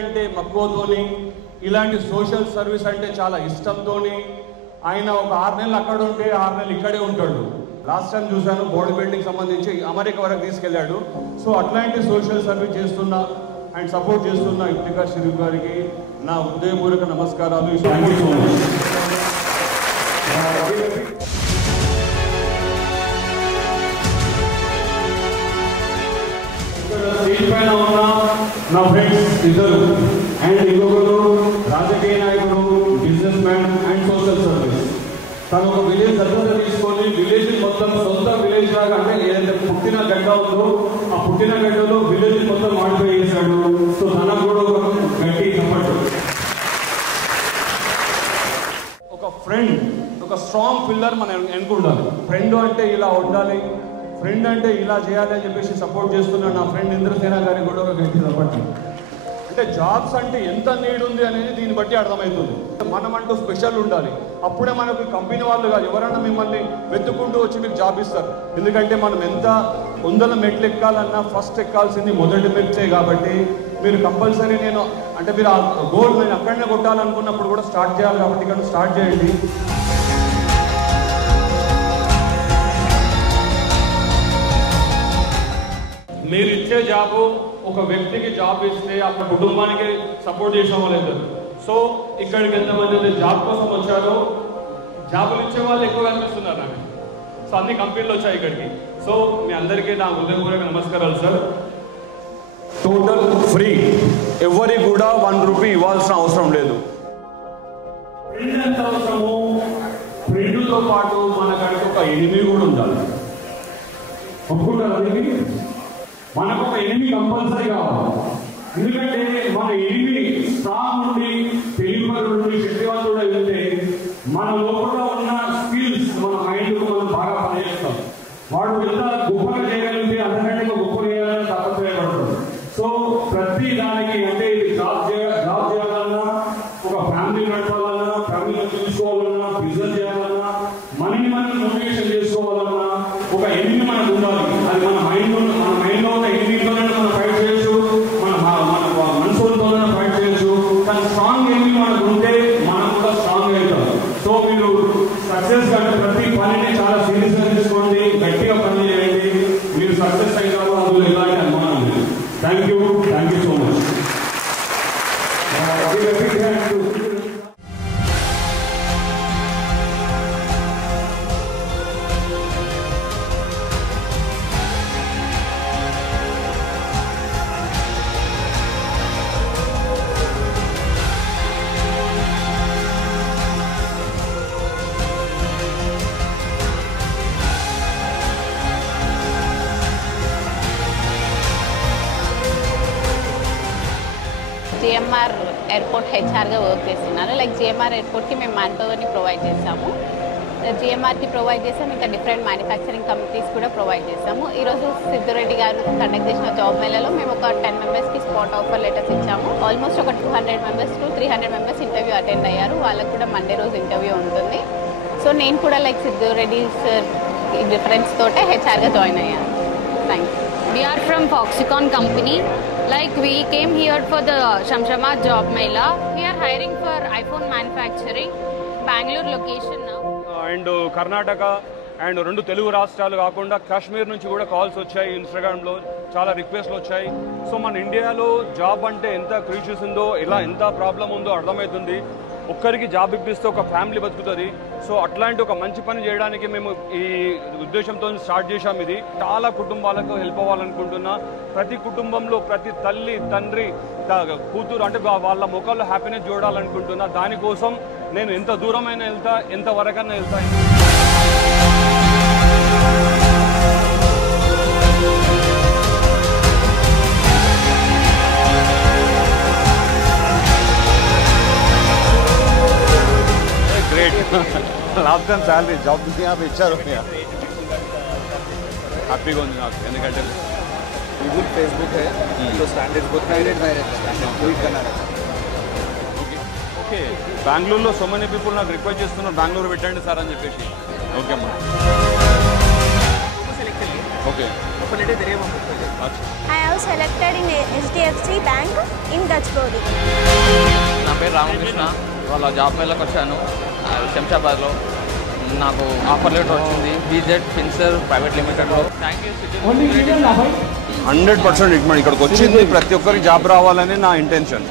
అంటే మక్కువతోని, ఇలాంటి social service అంటే చాలా ఇష్టంతోని ఆయన ఒక 6 నెలలు అక్కడ ఉంటే 6 నెలలు ఇక్కడే ఉంటాడు. లాస్ట్ టైం చూశాను బాడీ బిల్డింగ్ సంబంధించి అమెరికా వరకు తీసుకెళ్ళాడు. సో అట్లాంటి సోషల్ సర్వీస్ చేస్తున్న అండ్ సపోర్ట్ చేస్తున్న ఇఫ్తిఖార్ షరీఫ్ గారికి నా హృదయపూర్వక నమస్కారాలు. నా ఫ్రెండ్స్ ఇద్దరు అండ్ ఇంకొకరు రాజకీయ నాయకుడు, business man and social service. తను ఒక విలేజ్ దత్తత తీసుకొని విలేజ్ మొత్తం సొంత విలేజ్ లాగా, అంటే ఏదైతే పుట్టిన గడ్డ ఉందో ఆ పుట్టిన గడ్డలో విలేజ్ మొత్తం మాడిఫై చేశాడు. సో తనకు కూడా గట్టి సపోర్ట్. ఒక ఫ్రెండ్, ఒక స్ట్రాంగ్ పిల్లర్ మనం ఎన్నుకుండాలి. ఫ్రెండ్ అంటే ఇలా ఉండాలి, ఫ్రెండ్ అంటే ఇలా చేయాలి అని చెప్పేసి సపోర్ట్ చేస్తున్న నా ఫ్రెండ్ ఇంద్రసేన గారికి కూడా ఒక గట్టి సపోర్ట్. అంటే జాబ్స్ అంటే ఎంత నీడ్ ఉంది అనేది దీన్ని బట్టి అర్థమవుతుంది. మనం అంటూ స్పెషల్ ఉండాలి. అప్పుడే మనకు కంపెనీ వాళ్ళు కాదు, ఎవరైనా మిమ్మల్ని వెతుక్కుంటూ వచ్చి మీకు జాబ్ ఇస్తారు. ఎందుకంటే మనం ఎంత 100 మెట్లు ఎక్కాలన్నా ఫస్ట్ ఎక్కాల్సింది మొదటి మెట్లే. కాబట్టి మీరు కంపల్సరీ అంటే మీరు ఆ గోల్ నేను అక్కడనే కొట్టాలనుకున్నప్పుడు కూడా స్టార్ట్ చేయాలి. కాబట్టి ఇక్కడ స్టార్ట్ చేయండి. మీరు ఇచ్చే జాబు ఒక వ్యక్తికి జాబ్ ఇస్తే ఆ కుటుంబానికి సపోర్ట్ చేసిన వాళ్ళు అవుతారు. సో ఇక్కడికి ఎంతమంది అయితే జాబ్ కోసం వచ్చారో జాబులు ఇచ్చే వాళ్ళు ఎక్కువ కనిపిస్తున్నారు నాకు. సో అన్ని కంపెనీలు వచ్చాయి ఇక్కడికి. సో మీ అందరికీ నా హృదయపూర్వక నమస్కారాలు సార్. టోటల్ ఫ్రీ, ఎవరికి కూడా 1 రూపీ ఇవ్వాల్సిన అవసరం లేదు. ఫ్రెండ్ ఎంత అవసరము, ఫ్రెండ్తో పాటు మనకంటే ఒక ఎనిమిది కూడా ఉండాలి. ఒప్పుకుంటారు అది. మనకు ఒక ఎనిమిది కంపల్సరీ కావాలి. ఎందుకంటే మన ఎనిమిది స్ట్రాంగ్ నుండి, తెలివిపరుడు నుండి, శక్తివంతుడు అయితే మన లోపల ఉన్న స్కిల్స్, మన మైండ్ మనం బాగా పనిచేస్తాం. వాడు ఎంత గొప్పగా చేయగలిగితే అంతకంటే గొప్పగా చేయాలని తప్పనిపడుతుంది. సో ప్రతి దానికి అంటే జాబ్ చేయాలన్నా, ఒక ఫ్యామిలీ నడపాలన్నా, ఫ్యామిలీని చూసుకోవాలన్నా, బిజినెస్ చేయాలన్నా, మనని మనం మోటివేషన్ చేసుకోవాలన్నా ఒక ఎనిమిది మనకు ఉండాలి. అది మన మైండ్లో ఉన్న ఎనిమిదితోనే మనం ఫైట్ చేయొచ్చు, మన మనసులతోనే ఫైట్ చేయొచ్చు. కానీ స్ట్రాంగ్ ఎనిమిది మనకు ఉంటే మనం కూడా స్ట్రాంగ్ అవుతాం. సో మీరు సక్సెస్ కంటే ప్రతి పనిని చాలా సీరియస్గా తీసుకోండి, గట్టిగా పని చేయండి. మీరు సక్సెస్ అవుతారు, అందులో ఎలాంటి అనుమానం లేదు. Thank you so much. GMR airport హెచ్ఆర్గా వర్క్ చేస్తున్నారు. లైక్ జిఎంఆర్ ఎయిర్పోర్ట్కి మేము మ్యాన్ పవర్ని ప్రొవైడ్ చేస్తాము. జిఎంఆర్కి ప్రొవైడ్ చేస్తాం, ఇంకా డిఫరెంట్ మ్యానుఫ్యాక్చరింగ్ కంపెనీస్ కూడా ప్రొవైడ్ చేస్తాము. ఈరోజు సిద్ధిరెడ్డి గారు కండక్ట్ చేసిన జాబ్ మేళలో మేము ఒక 10 మెంబర్స్కి స్పాట్ ఆఫర్ లెటర్స్ ఇచ్చాము. ఆల్మోస్ట్ ఒక 200 members to 300 members interview attend అయ్యారు. వాళ్ళకు కూడా మండే రోజు ఇంటర్వ్యూ ఉంటుంది. సో నేను కూడా లైక్ సిద్ధిరెడ్డి సార్ రిఫరెన్స్ తోటే హెచ్ఆర్గా జాయిన్ అయ్యాను. Thank you. We are from Foxconn company. Like we came here for the Shamshamad job mela. We are hiring for iPhone manufacturing. Bangalore location now. And Karnataka and 2 Telugu రాష్ట్రాలు కాకుండా కాశ్మీర్ నుంచి కూడా calls వచ్చాయి. ఇన్స్టాగ్రామ్లో చాలా రిక్వెస్ట్లు వచ్చాయి. సో మన ఇండియాలో జాబ్ అంటే ఎంత క్రూషియస్ ఉందో, ఎంత ప్రాబ్లం ఉందో అర్థమవుతుంది. ఒక్కరికి జాబ్ ఇప్పిస్తే ఒక ఫ్యామిలీ బతుకుతుంది. సో అట్లాంటి ఒక మంచి పని చేయడానికి మేము ఈ ఉద్దేశంతో స్టార్ట్ చేశాం. ఇది చాలా కుటుంబాలకు హెల్ప్ అవ్వాలనుకుంటున్నా. ప్రతి కుటుంబంలో ప్రతి తల్లి, తండ్రి, కూతురు అంటే వాళ్ళ ముఖాల్లో హ్యాపీనెస్ చూడాలనుకుంటున్నా. దానికోసం నేను ఎంత దూరమైనా వెళ్తా, ఎంత వరకన్నా వెళ్తా. Great last time salary job यहाँ पे इच्छा रखनी हैप्पी को ఎందుకంటే गूगल फेसबुक है तो स्टैंडर्ड बहुत प्राइवेट में रहता है करना रहता ఓకే ఓకే బెంగళూరులో సో మెనీ పీపుల్ నాకు రిక్వెస్ట్ చేస్తున్నారు బెంగళూరు పెట్టండి సార్ అని చెప్పేసి. ఓకే అమ్మా ఓకే ऑपर्च्युनिटी दे रही है हमको। I have selected in HDFC Bank in Gachibowli. నా పేరు రామకృష్ణ. వాళ్ళ జాబ్ మేళకు వచ్చాను శంషాబాద్లో. నాకు ఆఫర్ లెటర్ వచ్చింది బీజెడ్ ఫిన్సర్ ప్రైవేట్ లిమిటెడ్లో. Thank you. 100% ఇక్కడికి వచ్చింది ప్రతి ఒక్కరికి జాబ్ రావాలని నా ఇంటెన్షన్.